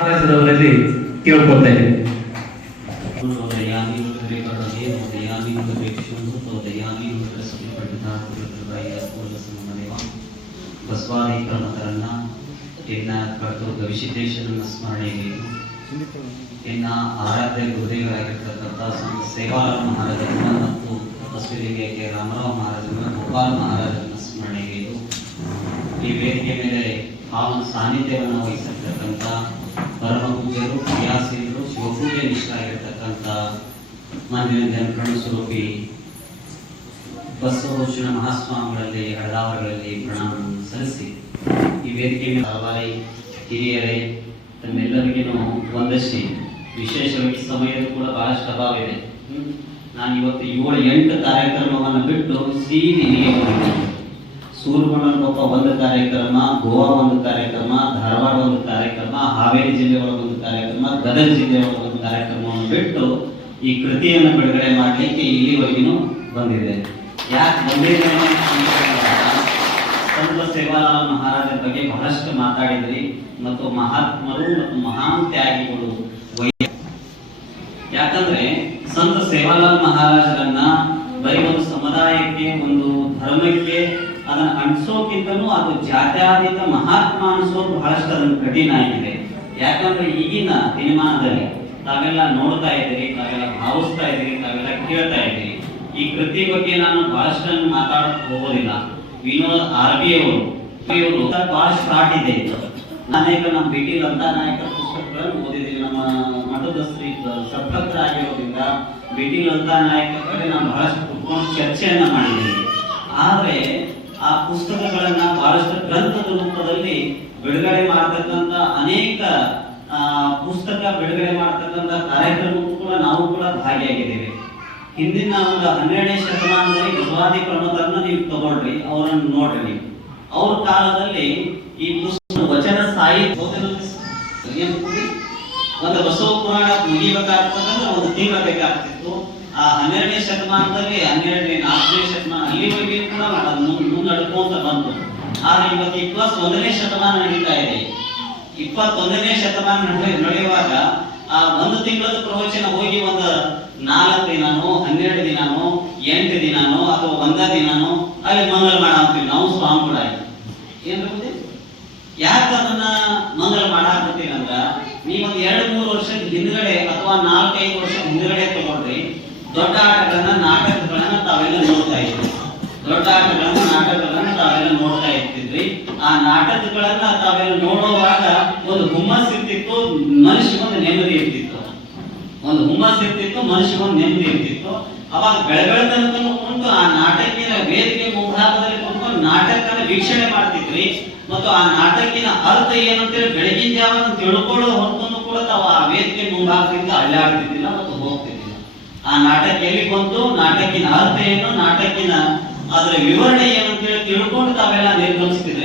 ಅವರಲ್ಲಿ ಕೇಳ್ಕೊಳ್ತಾ ಇದ್ದೀವಿ. ಬಸವಾದಿ ಪ್ರಮುಖರನ್ನ ಇನ್ನ ಕರ್ತೃ ವಿಶಿದ್ದೇಶ್ವರನ ಸ್ಮರಣೆಗೆ ಇನ್ನ ಆರಾಧ್ಯ ಗುರುದೇವರಾಗಿರ್ತಕ್ಕಂಥ ಸಂತ ಸೇವಾಲಾಲ್ ಮಹಾರಾಜರನ್ನ ಮತ್ತು ಬಸವಲಿಂಗಕ್ಕೆ ರಾಮರಾವ್ ಮಹಾರಾಜರನ್ನ ಗೋಪಾಲ್ ಮಹಾರಾಜರನ್ನ ಸ್ಮರಣೆಗೆ ಈ ವೇದಿಕೆ ಮೇಲೆ ಪಾವನ ಸಾನ್ನಿಧ್ಯವನ್ನು ವಹಿಸಿರ್ತಕ್ಕಂಥ ಪರಮ ಪೂಜ್ಯರು ಕ್ರಿಯಾಸೀನರು ಶಿವಪೂಜೆ ನಿಷ್ಠರಾಗಿರ್ತಕ್ಕಂಥ ಮಾನ್ಯ ಸ್ವರೂಪಿ ಬಸವಭೂಷಣ ಮಹಾಸ್ವಾಮಿಗಳಲ್ಲಿ ಹಳದಾವರಗಳಲ್ಲಿ ಪ್ರಣಾಮ ಸಲ್ಲಿಸಿ ಈ ವೇದಿಕೆ ಮೇಲೆ ಹಿರಿಯರೇ ತಮ್ಮೆಲ್ಲರಿಗೂ ವಂದಿಸಿ, ವಿಶೇಷವಾಗಿ ಸಮಯದ ಕೂಡ ಬಹಳಷ್ಟು ಅಭಾವ ಇದೆ. ನಾನು ಇವತ್ತು 7-8 ಕಾರ್ಯಕ್ರಮವನ್ನು ಬಿಟ್ಟು ಸೀದಿ ಇಲ್ಲಿಗೆ ಬಂದಿದ್ದೇನೆ. ಸೂರಗೊಂಡನಕೊಪ್ಪ ಒಂದು ಕಾರ್ಯಕ್ರಮ, ಗೋವಾ ಒಂದು ಕಾರ್ಯಕ್ರಮ, ಧಾರವಾಡ ಒಂದು ಕಾರ್ಯಕ್ರಮ, ಹಾವೇರಿ ಜಿಲ್ಲೆ ಒಳಗೆ ಒಂದು ಕಾರ್ಯಕ್ರಮ, ಗದಗ ಜಿಲ್ಲೆ ಒಳಗೆ ಒಂದು ಕಾರ್ಯಕ್ರಮವನ್ನು ಬಿಟ್ಟು ಈ ಕೃತಿಯನ್ನು ಬಿಡುಗಡೆ ಮಾಡಲಿಕ್ಕೆ ಇಲ್ಲಿವರೆಗೂ ಬಂದಿದೆ. ಯಾಕೆ ಬಂದಿದ್ದೇನೆ? ಸಂತ ಸೇವಾಲಾಲ್ ಮಹಾರಾಜರ ಬಗ್ಗೆ ಬಹಳಷ್ಟು ಮಾತಾಡಿದ್ರಿ ಮತ್ತು ಮಹಾತ್ಮರು ಮತ್ತು ಮಹಾನ್ ತ್ಯಾಗಿಗಳು. ಯಾಕಂದ್ರೆ ಸಂತ ಸೇವಾಲಾಲ್ ಮಹಾರಾಜರನ್ನ ಬರೀ ಒಂದು ಸಮುದಾಯಕ್ಕೆ, ಒಂದು ಧರ್ಮಕ್ಕೆ ಅದನ್ನ ಅನ್ಸೋಕ್ಕಿಂತನೂ ಅದು ಜಾತ್ಯಾತೀತ ಮಹಾತ್ಮ ಅನ್ಸೋದು ಬಹಳಷ್ಟು ಅದನ್ನು ಕಠಿಣ ಆಗಿದೆ. ಯಾಕಂದ್ರೆ ಈಗಿನ ದಿನಮಾನದಲ್ಲಿ ತಾವೆಲ್ಲ ನೋಡ್ತಾ ಇದ್ದೀರಿ, ತಾವೆಲ್ಲ ಭಾವಿಸ್ತಾ ಇದ್ದೀರಿ, ತಾವೆಲ್ಲ ಕೇಳ್ತಾ ಇದ್ದೀರಿ. ಈ ಕೃತಿ ಬಗ್ಗೆ ನಾನು ಬಹಳಷ್ಟು ಮಾತಾಡಕ್ ಹೋಗೋದಿಲ್ಲ. ವಿನೋದ್ ಆರ್ಬಿ ಅವರು ಬಹಳ ಸ್ಟಾರ್ಟ್ ಇದೆ. ಅನೇಕ ನಮ್ಮ ಬಿಟಿ ಲತಾ ನಾಯಕರ ಪುಸ್ತಕಗಳನ್ನು ಓದಿದ್ದೀವಿ. ನಮ್ಮ ಮಠದ ಶ್ರೀ ಸಪ್ತಕರಾಗಿರೋದ್ರಿಂದ ಬಿಟಿ ಲತಾ ನಾಯಕರ ಕಡೆ ನಾನು ಬಹಳಷ್ಟು ಕುತ್ಕೊಂಡು ಚರ್ಚೆಯನ್ನ ಮಾಡಿದ್ದೀನಿ. ಆದ್ರೆ ಆ ಪುಸ್ತಕಗಳನ್ನ ಬಹಳಷ್ಟು ಗ್ರಂಥದ ರೂಪದಲ್ಲಿ ಬಿಡುಗಡೆ ಮಾಡತಕ್ಕಂತ ಅನೇಕ ಪುಸ್ತಕ ಬಿಡುಗಡೆ ಮಾಡತಕ್ಕಂತ ಕಾರ್ಯಕ್ರಮಕ್ಕೂ ಕೂಡ ನಾವು ಕೂಡ ಭಾಗಿಯಾಗಿದ್ದೇವೆ. ಹಿಂದಿನ ಒಂದು 12ನೇ ಶತಮಾನದಲ್ಲಿ ಬಸವಾದಿ ಪ್ರಮುಖರನ್ನ ನೀವು ತಗೊಳ್ರಿ, ಅವರನ್ನು ನೋಡ್ರಿ. ನೀವು ಅವ್ರ ಕಾಲದಲ್ಲಿ ಈ ಪುಸ್ತಕ ವಚನ ಸಾಹಿತ್ಯ ಒಂದು ಬಸವ ಪುರಾಣ ಮುಗಿಬೇಕಾಗ್ತದಂದ್ರೆ ಒಂದು ತಿಂಗಳ ಬೇಕಾಗ್ತಿತ್ತು. ಆ 12ನೇ ಶತಮಾನದಲ್ಲಿ 4ನೇ ಶತಮಾನ ಅಲ್ಲಿವರೆಗೆ ಕೂಡ ಮುನ್ನಡ್ಕೊಂತ ಬಂತು. ಆದ್ರೆ ಇವತ್ತು 21ನೇ ಶತಮಾನ ನಡೀತಾ ಇದೆ. 21ನೇ ಶತಮಾನ ನಡೆಯುವಾಗ ಆ ಒಂದು ತಿಂಗಳದ ಪ್ರವಚನ ಹೋಗಿ ಒಂದು 4 ದಿನಾನೋ 12 ದಿನಾನೋ 8 ದಿನಾನೋ ಅಥವಾ 1 ದಿನಾನೋ ಅಲ್ಲಿ ಮಂಗಲ ಮಾಡಾಕ್ತೀವಿ ನಾವು ಸ್ವಾಮಿಗಳಾಗಿ. ಏನ್ ಯಾಕೆ ಅದನ್ನ ಮಂಗಲ ಮಾಡಾಕ್ತೀವಿ ಅಂದ್ರ, ನೀವೊಂದು 2-3 ವರ್ಷದ ಹಿಂದ್ಗಡೆ ಅಥವಾ 4-5 ವರ್ಷದ ಹಿಂದ್ಗಡೆ ತಗೊಳ್ರಿ, ದೊಡ್ಡ ಆಟಗಳನ್ನ ನಾಟಕಗಳನ್ನ ತಾವೆಲ್ಲ ನೋಡ್ತಾ ಇದ್ರಿ. ದೊಡ್ಡ ಆಟಗಳನ್ನ ನಾಟಕಗಳನ್ನ ತಾವೆಲ್ಲ ನೋಡ್ತಾ ಇರ್ತಿದ್ರಿ. ಆ ನಾಟಕಗಳನ್ನ ತಾವೆಲ್ಲ ನೋಡುವಾಗ ಒಂದು ಹುಮ್ಮಸ್ ಇರ್ತಿತ್ತು, ಮನುಷ್ಯಗೊಂದು ನೆಮ್ಮದಿ ಇರ್ತಿತ್ತು. ಒಂದು ಹುಮ್ಮಸ್ ಇರ್ತಿತ್ತು, ಮನುಷ್ಯಗೊಂದು ನೆಮ್ಮದಿ ಇರ್ತಿತ್ತು. ಅವಾಗ ಬೆಳಬೆಳ ತನಕ ಕುಂತು ಆ ನಾಟಕಿನ ವೇದಿಕೆ ಮುಂಭಾಗದಲ್ಲಿ ಕುಂತ್ಕೊಂಡು ನಾಟಕನ ವೀಕ್ಷಣೆ ಮಾಡ್ತಿದ್ರಿ. ಮತ್ತು ಆ ನಾಟಕಿನ ಅರ್ಥ ಏನಂತೇಳಿ ಬೆಳಗಿನ ಜಾವ ತಿಳ್ಕೊಳ್ಳೋ ಹೊತ್ತನ್ನು ಕೂಡ ತಾವು ಆ ವೇದಿಕೆ ಮುಂಭಾಗದಿಂದ ಅಲ್ಲಾಡ್ತಿದ್ದಿಲ್ಲ ಮತ್ತು ಹೋಗ್ತಿದ್ದಿಲ್ಲ. ಆ ನಾಟಕ ಎಲ್ಲಿ ಬಂತು, ನಾಟಕಿನ ಅರ್ಥ ಏನು, ನಾಟಕಿನ ಅದರ ವಿವರಣೆ ಏನು ಅಂತೇಳಿ ತಿಳ್ಕೊಂಡು ತಾವೆಲ್ಲ ನಿರ್ಗಮಿಸ್ತಿದ್ರಿ.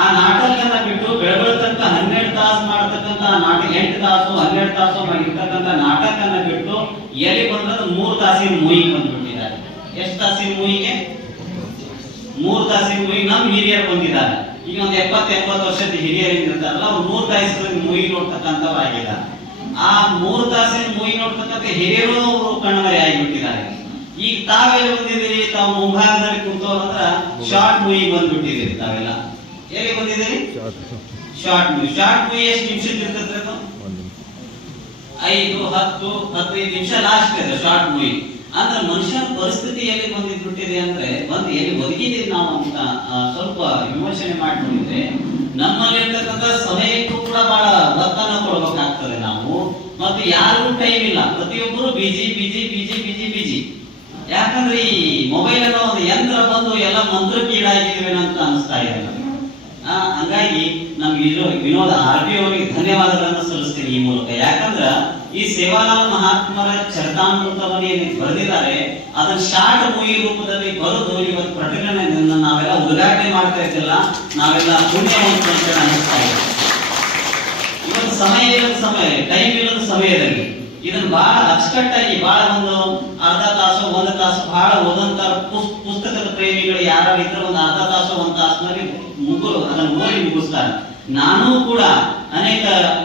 ಆ ನಾಟಕನ ಬಿಟ್ಟು ಬೆಳಬೆಳ ತನಕ 12 ತಾಸು ಮಾಡ್ತಕ್ಕಂಥ ನಾಟಕ, 8 ತಾಸು 12 ತಾಸು ಇರ್ತಕ್ಕಂಥ ನಾಟಕನ ಬಿಟ್ಟು ಎಲ್ಲಿ ಬಂದ್ರೆ 3 ತಾಸಿನ ಮೂಯಿಗೆ ಬಂದ್ಬಿಟ್ಟಿದ್ದಾರೆ. ಎಷ್ಟು ತಾಸಿನ ಮೂಯಿಗೆ? 3 ತಾಸಿನ ಮೂಯಿಗೆ ನಮ್ಮ ಹಿರಿಯರು ಬಂದಿದ್ದಾರೆ. ಈಗ ಒಂದು 70-80 ವರ್ಷದ ಹಿರಿಯರು ಇರ್ತಾರಲ್ಲ, ಅವ್ರು 3 ತಾಸಿನ ಮೂಯಿ ನೋಡ್ತಕ್ಕಂಥವ್ರಾಗಿದ್ದಾರೆ. ಆ 3 ತಾಸಿನ ಮೂಯಿ ನೋಡ್ತಕ್ಕಂಥ ಹಿರಿಯರು ಅವರು ಕಣ್ಮರೆ ಆಗಿಬಿಟ್ಟಿದ್ದಾರೆ. ಈಗ ತಾವೆಲ್ಲ ಬಂದಿದ್ದೀರಿ, ತಾವು ಮುಂಭಾಗದಲ್ಲಿ ಕುಂತವ್ರಂದ್ರ ಶಾರ್ಟ್ ಮೂಯಿಗೆ ಬಂದ್ಬಿಟ್ಟಿದ್ದೀರಿ. ತಾವೆಲ್ಲ ಎಲ್ಲಿ ಬಂದಿದ್ದೀರಿ? Short movie. ಶಾರ್ಟ್ ಮೂವಿ ಎಷ್ಟು ನಿಮಿಷ ಇರ್ತದೆ? 5-10-15 ನಿಮಿಷ ಲಾಸ್ಟ್ ಇದೆ ಶಾರ್ಟ್ ಮೂವಿ. ಅಂದ್ರೆ ಮನುಷ್ಯನ ಪರಿಸ್ಥಿತಿ ಎಲ್ಲಿ ಬಂದಿದ್ಬಿಟ್ಟಿದೆ ಅಂದ್ರೆ, ಬಂದು ಎಲ್ಲಿ ಒದಗಿದ್ದೀವಿ ನಾವು ಅಂತ ಸ್ವಲ್ಪ ವಿಮರ್ಶನೆ ಮಾಡಿ ನೋಡಿದ್ರೆ, ನಮ್ಮಲ್ಲಿರ್ತಕ್ಕಂಥ ಸಮಯಕ್ಕೂ ಕೂಡ ಬಹಳ ಒತ್ತನ್ನು ಕೊಡ್ಬೇಕಾಗ್ತದೆ ನಾವು. ಮತ್ತು ಯಾರಿಗೂ ಟೈಮ್ ಇಲ್ಲ, ಪ್ರತಿಯೊಬ್ಬರು busy busy busy busy busy. ಯಾಕಂದ್ರೆ ಈ ಮೊಬೈಲ್ ಅನ್ನೋ ಒಂದು ಯಂತ್ರ ಬಂದು ಎಲ್ಲ ಮಂತ್ರಕ್ಕೀಡಾಗಿದ್ದೇವೆ ಅಂತ ಅನಿಸ್ತಾ ಇದೆ. ಹಂಗಾಗಿ ನಮ್ಗೆ ವಿನೋದ ಆರ್ಬಿ ಅವರಿಗೆ ಧನ್ಯವಾದಗಳನ್ನು ಸಲ್ಲಿಸ್ತೀನಿ ಈ ಮೂಲಕ. ಯಾಕಂದ್ರ ಈ ಸೇವಾಲಾಲ್ ಮಹಾತ್ಮರ ಚರಿತಾಮೃತವನ್ನು ಏನು ಬರೆದಿದ್ದಾರೆ, ಅದನ್ನ ಶಾರ್ಟ್ ಮೂವಿ ರೂಪದಲ್ಲಿ ಬರೆದು ಇವತ್ತು ಪ್ರಕಟಣೆಯನ್ನು ನಾವೆಲ್ಲ ಉದ್ಘಾಟನೆ ಮಾಡ್ತಾ ಇದ್ದಿಲ್ಲ, ನಾವೆಲ್ಲ ಪುಣ್ಯವಂತ ಅಂತ ಅನಿಸ್ತಾ ಇದ್ದೀವಿ. ಇವತ್ತು ಸಮಯ ಇಲ್ಲದ ಸಮಯ, ಟೈಮ್ ಇಲ್ಲದ ಸಮಯದಲ್ಲಿ ಇದನ್ನ ಬಹಳ ಅಚ್ಚುಕಟ್ಟಾಗಿ ಬಹಳ ಒಂದು ಅರ್ಧ ತಾಸು 1 ತಾಸು ಬಹಳ ಓದಂತ ಪುಸ್ತಕದ ಪ್ರೇಮಿಗಳು ಯಾರು ಇದ್ರೆ ಒಂದು ಅರ್ಧ ತಾಸು 1 ತಾಸಿನಲ್ಲಿ ಅದನ್ನು ಓದಿ ಮುಗಿಸ್ತಾರೆ. ನಾನು ಕೂಡ ಅನೇಕ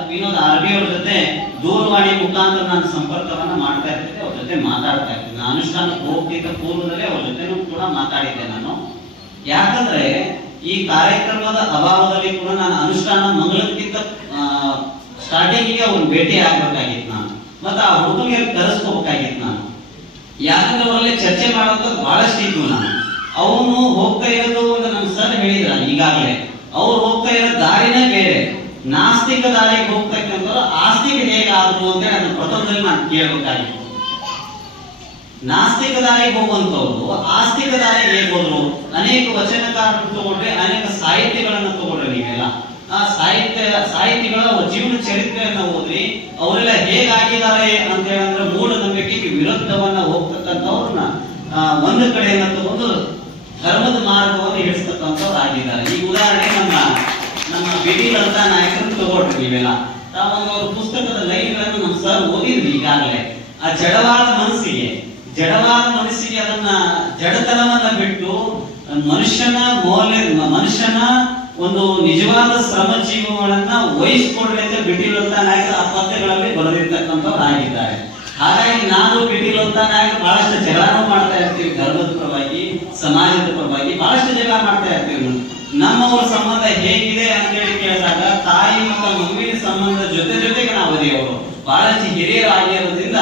ವಿನೋದ ಆರ್ಬಿ ಅವ್ರ ಜೊತೆ ದೂರವಾಣಿ ಮುಖಾಂತರ ನಾನು ಸಂಪರ್ಕವನ್ನ ಮಾಡ್ತಾ ಇರ್ತಿದ್ದೆ, ಅವ್ರ ಜೊತೆ ಮಾತಾಡ್ತಾ ಇರ್ತೀನಿ. ನಾನು ಅನುಷ್ಠಾನಕ್ಕೆ ಹೋಗ್ತಿದ್ದ ಪೂರ್ವದಲ್ಲೇ ಅವ್ರ ಜೊತೆನೂ ಕೂಡ ಮಾತಾಡಿದ್ದೆ ನಾನು. ಯಾಕಂದ್ರೆ ಈ ಕಾರ್ಯಕ್ರಮದ ಅಭಾವದಲ್ಲಿ ಕೂಡ ನಾನು ಅನುಷ್ಠಾನ ಮಂಗಳಕ್ಕಿಂತ ಸ್ಟಾರ್ಟಿಂಗಿಗೆ ಅವ್ರನ್ನ ಭೇಟಿ ಆಗ್ಬೇಕಾಗಿತ್ತು ನಾನು, ಮತ್ತೆ ಆ ಹುಡುಗನಿಗೆ ಕರೆಸ್ಕೋಬೇಕಾಗಿತ್ತು ನಾನು. ಯಾಕಂದ್ರೆ ಅವರಲ್ಲಿ ಚರ್ಚೆ ಮಾಡುವಂಥದ್ದು ಬಹಳಷ್ಟು ಇದ್ವು ನಾನು. ಅವನು ಹೋಗ್ತಾ ಇರೋದು ಒಂದು ನಮ್ಮ ಸರ್ ಹೇಳಿದ್ರ ಈಗಾಗಲೇ, ಅವ್ರು ಹೋಗ್ತಾ ಇರೋ ದಾರಿನೇ ಬೇರೆ, ನಾಸ್ತಿಕ ದಾರಿಗೆ ಹೋಗ್ತಕ್ಕಂಥವ್ರು ಆಸ್ತಿಕ ಹೇಗಾದ್ರು ಅಂತ ಹೇಳಿ ಅದನ್ನ ಪ್ರಥಮದಲ್ಲಿ ನಾನು ಕೇಳಬೇಕಾಗಿತ್ತು. ನಾಸ್ತಿಕ ದಾರಿಗೆ ಹೋಗುವಂತವ್ರು ಆಸ್ತಿಕ ದಾರಿಗೆ ಹೇಗೆ ಹೋದ್ರು? ಅನೇಕ ವಚನಕಾರರು ತಗೊಂಡ್ರೆ, ಅನೇಕ ಸಾಹಿತ್ಯಗಳನ್ನ ತಗೊಂಡ್ರೆ ನೀವೆಲ್ಲ ಆ ಸಾಹಿತಿಗಳ ಜೀವನ ಚರಿತ್ರೆಯನ್ನ ಓದ್ರಿ, ಅವರೆಲ್ಲ ಹೇಗಾಗಿದ್ದಾರೆ ಅಂತ ಹೇಳಿದ್ರೆ ಮೂಢನಂಬಿಕೆಗೆ ವಿರುದ್ಧವನ್ನ ಹೋಗ್ತಕ್ಕಂಥವ್ರನ್ನ ಒಂದು ಕಡೆಯನ್ನ ತಗೊಂಡು ಧರ್ಮದ ಮಾರ್ಗವನ್ನು ಹಿಡಿಸ್ತಕ್ಕಂಥವ್ರು ಆಗಿದ್ದಾರೆ. ಈ ಉದಾಹರಣೆ ನಮ್ಮ ಬಿಡಿ ಲಲಿತಾ ನಾಯಕರನ್ನು ತಗೊಳ್ರಿ ನೀವೆಲ್ಲ. ತಾವೊಂದು ಅವ್ರ ಪುಸ್ತಕದ ಲೈನ್ಗಳನ್ನು ನಮ್ಮ ಸರ್ ಓದಿದ್ರಿ ಈಗಾಗಲೇ. ಆ ಜಡವಾದ ಮನಸ್ಸಿಗೆ ಅದನ್ನ ಜಡತನವನ್ನ ಬಿಟ್ಟು ಮನುಷ್ಯನ ಒಂದು ನಿಜವಾದ ಶ್ರಮ ಜೀವಗಳನ್ನ ವಹಿಸಿಕೊಂಡ್ರೆ ಅಂತ ಬಿಡಿ ಲಲಿತಾ ನಾಯಕರ ಆ ಪದ್ಯಗಳಲ್ಲಿ ಬರೆದಿರ್ತಕ್ಕಂಥವ್ರು ಆಗಿದ್ದಾರೆ. ಹಾಗಾಗಿ ನಾನು ಬಿಡಿ ಲಲಿತಾ ನಾಯಕರು ಬಹಳಷ್ಟು ಜಗಳನೂ ಮಾಡ್ತಾ ಇರ್ತೀವಿ, ಧರ್ಮದ ಪರವಾಗಿ, ಸಮಾಜದ ಪರವಾಗಿ ಬಹಳಷ್ಟು ಜಗಳ ಮಾಡ್ತಾ ಇರ್ತೀವಿ. ನಮ್ಮವ್ರ ಸಂಬಂಧ ಹೇಗಿದೆ ಅಂತ ಹೇಳಿ ಕೇಳಿದಾಗ ತಾಯಿ ಮತ್ತು ಮಗುವಿನ ಸಂಬಂಧ ಜೊತೆಗೆ ನಾವು ಅದೇವರು ಬಹಳಷ್ಟು ಹಿರಿಯರು ಆಗಿರೋದ್ರಿಂದ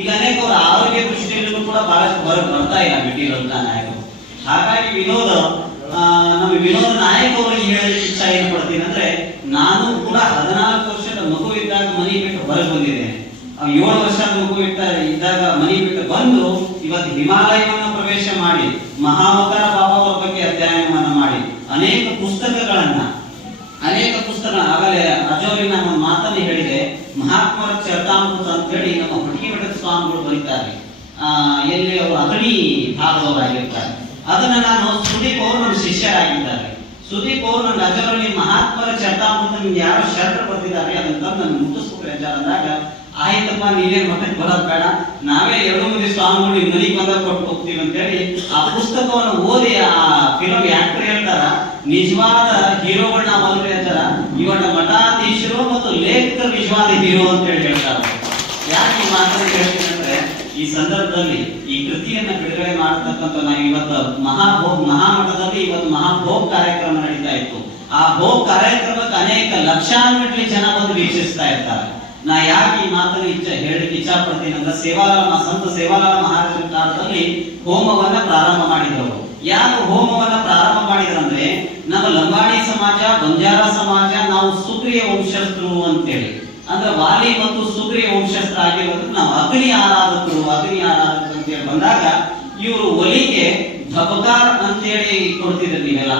ಈಗ ಅನೇಕ ಅವರ ಆರೋಗ್ಯ ದೃಷ್ಟಿಯಲ್ಲೂ ಕೂಡ ಬಹಳಷ್ಟು ಹೊರಗೆ ಬರ್ತಾ ಇಲ್ಲ ಬಿಡಿ ಲಲಿತಾ ನಾಯಕರು. ಹಾಗಾಗಿ ನಮ್ಮ ವಿನೋದ ನಾಯಕ್ ಅವರಿಗೆ ಹೇಳಲಿಕ್ಕೆ ಇಚ್ಛೆ ಏನ್ ಪಡ್ತೀನಿ ಅಂದ್ರೆ, ನಾನು ಕೂಡ 14 ವರ್ಷದ ಮಗು ಇದ್ದಾಗ ಮನೆ ಬಿಟ್ಟು ಹೊರಗೆ ಬಂದಿದ್ದೇನೆ. 7 ವರ್ಷದ ಮಗು ಇದ್ದಾಗ ಮನೆ ಬಿಟ್ಟು ಬಂದು ಇವತ್ತು ಹಿಮಾಲಯವನ್ನ ಪ್ರವೇಶ ಮಾಡಿ ಮಹಾವತಾರ ಬಾಬಾ ಅವರ ಬಗ್ಗೆ ಅಧ್ಯಯನವನ್ನ ಮಾಡಿ ಅನೇಕ ಪುಸ್ತಕಗಳನ್ನ ಆಗಲೇ ಅಜೋರಿನ ನಮ್ಮ ಮಾತನ್ನು ಹೇಳಿದೆ, ಮಹಾತ್ಮರ ಚರಿತಾಮೃತ ಅಂತ ಹೇಳಿ ನಮ್ಮ ಹುಡುಗಿಮಠದ ಸ್ವಾಮಿಗಳು ಬರೀತಾರೆ. ಎಲ್ಲಿ ಅವರು ಅಗಣಿ ಭಾಗದವರಾಗಿರ್ತಾರೆ. ಅದನ್ನ ನಾನು ಸುದೀಪ್ ಅವರು ನನ್ನ ಶಿಷ್ಯರಾಗಿದ್ದಾರೆ. ಸುದೀಪ್ ಅವರು ನನ್ನ ಅಜೋರಿ ಮಹಾತ್ಮರ ಚರಿತಾಮೃತ ನಿಮ್ಗೆ ಯಾರೋ ಶರ್ಟ್ ಬರ್ತಿದ್ದಾರೆ, ಅದನ್ನ ತಂದು ನನ್ನ ಮುಟ್ಟಿಸ್ಬಿಟ್ರೆ ಅಂದಾಗ, ಆಯ್ತಪ್ಪ ನೀವೇನ್ ಮಠಕ್ಕೆ ಬರೋದ್ ಬೇಡ, ನಾವೇ 2 ಮಂದಿ ಸ್ವಾಮಿಗಳು ನಿಮ್ ಮನೆಗೆ ಬಂದಾಗ ಕೊಟ್ಟು ಹೋಗ್ತೀವಿ ಅಂತ ಹೇಳಿ ಆ ಪುಸ್ತಕವನ್ನು ಓದಿ ಆ ಫಿಲಂ ಆಕ್ಟರ್ ಹೇಳ್ತಾರ, ನಿಜವಾದ ಹೀರೋಗಳನ್ನ ಅಲ್ರಿ ಅಂತಾರ, ಇವತ್ತ ಮಠಾಧೀಶರು ಮತ್ತು ಲೇಖಕರು ನಿಜವಾದ ಹೀರೋ ಅಂತ ಹೇಳಿ ಹೇಳ್ತಾರ. ಯಾಕೆ ಈ ಮಾತನ್ನು ಹೇಳ್ತೀನಿ ಅಂದ್ರೆ, ಈ ಸಂದರ್ಭದಲ್ಲಿ ಈ ಕೃತಿಯನ್ನ ಬಿಡುಗಡೆ ಮಾಡತಕ್ಕಂಥ ನಾವು ಇವತ್ತು ಮಹಾಮಠದಲ್ಲಿ ಇವತ್ತು ಮಹಾಭೋಗ ಕಾರ್ಯಕ್ರಮ ನಡೀತಾ ಇತ್ತು. ಆ ಭೋಗ ಕಾರ್ಯಕ್ರಮಕ್ಕೆ ಅನೇಕ ಲಕ್ಷಾನುಗಟ್ಟಲೆ ಜನ ಬಂದು ವೀಕ್ಷಿಸ್ತಾ ಇರ್ತಾರೆ. ನಾ ಯಾಕೆ ಈ ಮಾತನ್ನು ಹೇಳಲಿಕ್ಕೆ ಇಚ್ಛಾ ಪಡ್ತೀನಿ ಅಂದ್ರೆ, ಸಂತ ಸೇವಾಲಾಲ ಮಹಾರಾಜರ ಕಾಲದಲ್ಲಿ ಹೋಮವನ್ನ ಪ್ರಾರಂಭ ಮಾಡಿದವರು. ಯಾಕೆ ಹೋಮವನ್ನ ಪ್ರಾರಂಭ ಮಾಡಿದ್ರಂದ್ರೆ, ನಮ್ಮ ಲಂಬಾಣಿ ಸಮಾಜ, ಬಂಜಾರ ಸಮಾಜ ನಾವು ಸುಗ್ರಿಯ ವಂಶಸ್ಥರು ಅಂತೇಳಿ, ಅಂದ್ರೆ ವಾಲಿ ಮತ್ತು ಸುಗ್ರಿಯ ವಂಶಸ್ಥ ಆಗಿರೋದು ನಾವು ಅಗ್ನಿ ಆರಾಧಕರು ಅಂತೇಳಿ ಬಂದಾಗ ಇವರು ಒಲಿಗೆ ಧಬಕಾರ್ ಅಂತೇಳಿ ಕೊಡ್ತಿದ್ರು. ನೀವೆಲ್ಲ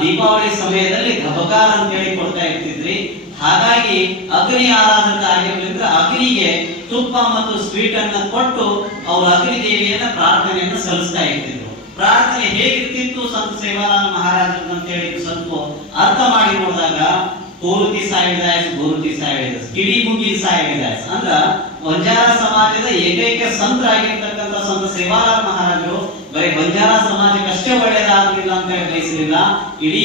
ದೀಪಾವಳಿ ಸಮಯದಲ್ಲಿ ಧಬಕಾರ್ ಅಂತೇಳಿ ಕೊಡ್ತಾ ಇರ್ತಿದ್ರಿ. ಹಾಗಾಗಿ ಅಗ್ನಿ ಆರಾಧಕ ಆಗಿರೋದ್ರಿಂದ ಅಗ್ನಿಗೆ ತುಪ್ಪ ಮತ್ತು ಸ್ವೀಟ್ ಅನ್ನ ಕೊಟ್ಟು ಅವರು ಅಗ್ನಿ ದೇವಿಯನ್ನ ಪ್ರಾರ್ಥನೆಯನ್ನು ಸಲ್ಲಿಸ್ತಾ ಇರ್ತಿದ್ರು. ಪ್ರಾರ್ಥನೆ ಹೇಗಿರ್ತಿತ್ತು ಸಂತ ಸೇವಾಲಾಲ್ ಮಹಾರಾಜರು ಅಂತ ಹೇಳಿ ಸ್ವಲ್ಪ ಅರ್ಥ ಮಾಡಿ ನೋಡಿದಾಗ, ಪೂರ್ತಿ ಸಾವಿದಾಯಸ್ ಕಿಡಿ ಮುಗಿ ಸಾವಿದಾಯಸ್ ಅಂದ್ರ ಬಂಜಾರ ಸಮಾಜದ ಏಕೈಕ ಸಂತರಾಗಿರ್ತಕ್ಕಂಥ ಸಂತ ಸೇವಾಲಾಲ್ ಮಹಾರಾಜರು ಬರೀ ಬಂಜಾರ ಸಮಾಜಕ್ಕಷ್ಟೇ ಒಳ್ಳೆಯದಾಗಲಿಲ್ಲ ಅಂತ ಹೇಳಿ ಬಯಸಲಿಲ್ಲ, ಇಡೀ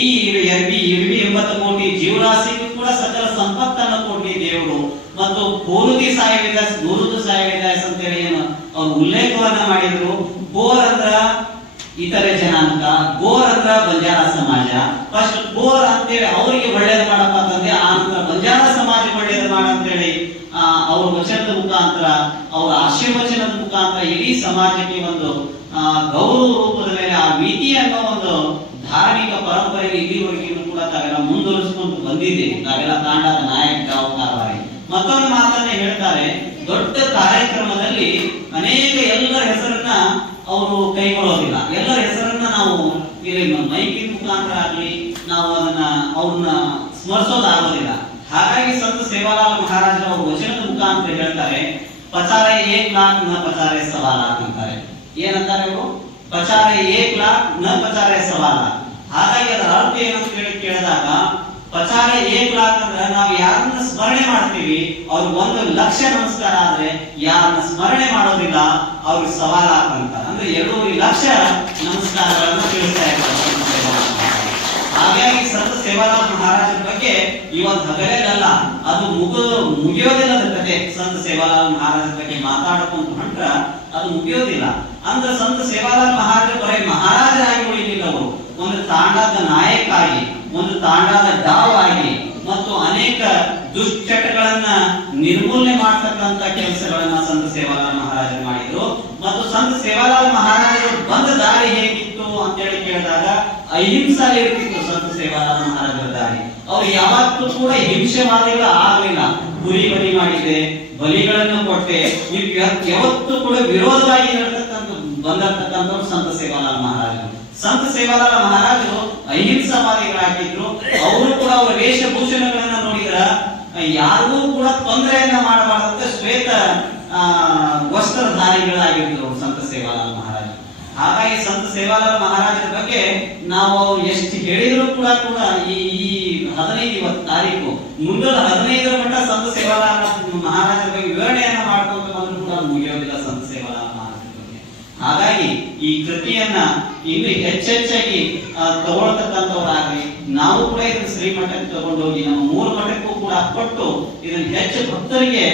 80 ಕೋಟಿ ಜೀವರಾಶಿಗೂ ಕೂಡ ಸಕಲ ಸಂಪತ್ತನ್ನು ಕೊಡ್ಲಿ ದೇವರು. ಮತ್ತು ಪೂರ್ತಿ ಸಾವಿದಾಯಸ್ ಅಂತ ಹೇಳಿ ಏನು ಅವ್ರು ಉಲ್ಲೇಖವನ್ನ ಮಾಡಿದ್ರು. ಬೋರ್ ಅಂದ್ರ ಇತರೆ ಜನಾಂಗ, ಗೋರ್ ಅಂದ್ರ ಬಂಜಾರ ಸಮಾಜ. ಫಸ್ಟ್ ಗೋರ್ ಅಂತೇಳಿ ಅವರಿಗೆ ಒಳ್ಳೇದು ಮಾಡಪ್ಪ ಅಂತಂದ್ರೆ, ಆ ನಂತರ ಬಂಜಾರ ಸಮಾಜ ಒಳ್ಳೇದು ಮಾಡಂತೇಳಿ ಅವ್ರ ವಚನದ ಮುಖಾಂತರ, ಅವರ ಆಶೀರ್ವಚನದ ಮುಖಾಂತರ ಇಡೀ ಸಮಾಜಕ್ಕೆ ಒಂದು ಗೌರವ ರೂಪದ ಮೇಲೆ ಆ ನೀತಿ ಅನ್ನೋ ಒಂದು ಧಾರ್ಮಿಕ ಪರಂಪರೆಗೆ ಇಲ್ಲಿವರೆಗೂ ಕೂಡ ತಾವೆಲ್ಲ ಮುಂದುವರಿಸಿಕೊಂಡು ಬಂದಿದ್ದೀವಿ. ತಾವೆಲ್ಲ ತಾಂಡದ ನಾಯಕ ಕಾರವಾರಿ. ಮತ್ತೊಂದು ಮಾತನ್ನ ಹೇಳ್ತಾರೆ, ದೊಡ್ಡ ಕಾರ್ಯಕ್ರಮದಲ್ಲಿ ಅನೇಕ ಎಲ್ಲರ ಹೆಸರನ್ನ ಅವರು ಕೈಗೊಳ್ಳೋದಿಲ್ಲ. ಎಲ್ಲರ ಹೆಸರನ್ನ ನಾವು ಇಲ್ಲಿ ಮೈಕಿನ ಮುಖಾಂತರ ಆಗಲಿ ನಾವು ಅವ್ರನ್ನ ಸ್ಮರಿಸೋದಾಗೋದಿಲ್ಲ. ಹಾಗಾಗಿ ಸಂತ ಸೇವಾಲಾಲ್ ಮಹಾರಾಜರ ಅವರು ವಚನದ ಮುಖಾಂತರ ಹೇಳ್ತಾರೆ, ಪಚಾರೆ 1 लाख ನ ಪಚಾರೆ 1.25 लाख ಅಂತಾರೆ. ಏನಂತಾರೆ ಅವರು? ಪಚಾರೆ 1 लाख ನ ಪಚಾರೆ 1.25 लाख. ಹಾಗಾಗಿ ಅದರ ಅರ್ಥ ಏನಂತ ಕೇಳಿದಾಗ, ಪಚಾರೆ 1 लाख ಅಂದ್ರೆ ನಾವು ಯಾರನ್ನ ಸ್ಮರಣೆ ಮಾಡ್ತೀವಿ ಅವ್ರಿಗೆ 1 ಲಕ್ಷ ನಮಸ್ಕಾರ ಆದ್ರೆ, ಯಾರನ್ನ ಸ್ಮರಣೆ ಮಾಡೋದಿಲ್ಲ ಅವ್ರಿಗೆ 1.25 लाख ಅಂತ, ಅಂದ್ರೆ 2.5 ಲಕ್ಷ ನಮಸ್ಕಾರಗಳನ್ನು ತಿಳಿಸ್ತಾ ಇದ್ದಾರೆ. ಹಾಗಾಗಿ ಸಂತ ಸೇವಾಲಾಲ್ ಮಹಾರಾಜರ ಬಗ್ಗೆ ಇವತ್ತು ಹಗಲೆಲ್ಲ ಅದು ಮುಗಿಯೋದಿಲ್ಲ ಅದ್ರ ಕತೆ. ಸಂತ ಸೇವಾಲಾಲ್ ಮಹಾರಾಜರ ಬಗ್ಗೆ ಮಾತಾಡ್ಕೊಂತ ಹೊಂಟ್ರ ಅದು ಮುಗಿಯೋದಿಲ್ಲ. ಅಂದ್ರೆ ಸಂತ ಸೇವಾಲಾಲ್ ಮಹಾರಾಜ ಬರೀ ಮಹಾರಾಜರಾಗಿ ಉಳಿಲಿಲ್ಲ, ಅವರು ಒಂದು ತಾಂಡದ ನಾಯಕ ಆಗಿ, ಒಂದು ತಾಂಡದ ಡಾವ್ ಆಗಿ ಮತ್ತು ಅನೇಕ ದುಶ್ಚಟಗಳನ್ನ ನಿರ್ಮೂಲನೆ ಮಾಡ್ತಕ್ಕಂತ ಕೆಲಸಗಳನ್ನ ಸಂತ ಸೇವಾಲಾಲ್ ಮಹಾರಾಜರು ಮಾಡಿದ್ರು. ಮತ್ತು ಸಂತ ಸೇವಾಲಾಲ್ ಮಹಾರಾಜರು ಬಂದ ದಾರಿ ಹೇಗಿತ್ತು ಅಂತ ಹೇಳಿ ಕೇಳಿದಾಗ ಅಹಿಂಸಾ ಇರ್ತಿತ್ತು ಸಂತ ಸೇವಾಲಾಲ್ ಮಹಾರಾಜರ ದಾರಿ. ಅವ್ರು ಯಾವತ್ತೂ ಕೂಡ ಹಿಂಸೆವಾದಿಗಳು ಆಗಲಿಲ್ಲ. ಕುರಿ ಬಲಿ ಮಾಡಿದೆ, ಬಲಿಗಳನ್ನು ಕೊಟ್ಟೆ, ಯಾವತ್ತೂ ಕೂಡ ವಿರೋಧವಾಗಿ ಬಂದಿರ್ತಕ್ಕಂಥವ್ರು ಸಂತ ಸೇವಾಲಾಲ್ ಮಹಾರಾಜರು. ಸಂತ ಸೇವಾಲಾಲ್ ಮಹಾರಾಜರು ಅಹಿಂಸಾವಾದಿಗಳಾಗಿದ್ರು. ಅವರು ಕೂಡ ಅವರ ವೇಷಭೂಷಣಗಳನ್ನ ನೋಡಿದ್ರ ಯಾರಿಗೂ ಕೂಡ ತೊಂದರೆಯನ್ನ ಮಾಡಬಾರದಂತೆ ಶ್ವೇತ ವಸ್ತ್ರಧಾರಿಗಳಾಗಿದ್ರು ಸಂತ ಸೇವಾಲಾಲ್ ಮಹಾರಾಜರು. ಹಾಗಾಗಿ ಸಂತ ಸೇವಾಲಾಲ್ ಮಹಾರಾಜರ ಬಗ್ಗೆ ನಾವು ಎಷ್ಟು ಹೇಳಿದ್ರು ಕೂಡ ಈ 15 ಇವತ್ತು ತಾರೀಕು ಮುಂದಿನ 15ರ ಮಟ್ಟ ಸಂತ ಸೇವಾಲಾಲ್ ಮಹಾರಾಜರ ಬಗ್ಗೆ ವಿವರಣೆಯನ್ನ ಮಾಡ್ಕೊಂತ ಬಂದ್ರು ಕೂಡ ಮುಗಿಯೋದಿಲ್ಲ ಸಂತ ಸೇವಾಲಾಲ್ ಮಹಾರಾಜರ ಬಗ್ಗೆ. ಹಾಗಾಗಿ ಈ ಕೃತಿಯನ್ನ ಇನ್ನು ಹೆಚ್ಚೆಚ್ಚಾಗಿ ತಗೊಳ್ತಕ್ಕಂಥವ್ರಾಗ್ಲಿ, ನಾವು ಕೂಡ ಇದನ್ನ ಶ್ರೀಮಠಕ್ಕೆ ತಗೊಂಡೋಗಿ ನಮ್ಮ ಮೂಲ ಮಠಕ್ಕೂ ಕೂಡ ಕೊಟ್ಟು ಇದನ್ನ ಹೆಚ್ಚು ಭಕ್ತರಿಗೆ